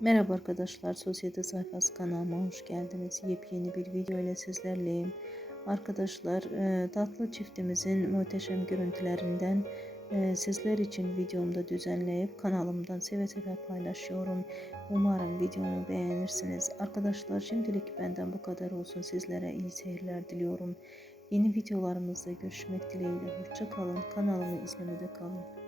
Merhaba arkadaşlar, Sosyete Sayfası kanalıma hoş geldiniz. Yepyeni bir video ile sizlerleyim. Arkadaşlar, e, tatlı çiftimizin muhteşem görüntülerinden e, sizler için videomda düzenleyip kanalımdan seve seve paylaşıyorum. Umarım videomu beğenirsiniz. Arkadaşlar şimdilik benden bu kadar olsun. Sizlere iyi seyirler diliyorum. Yeni videolarımızda görüşmek dileğiyle. Hoşça kalın. Kanalımı izlemede kalın.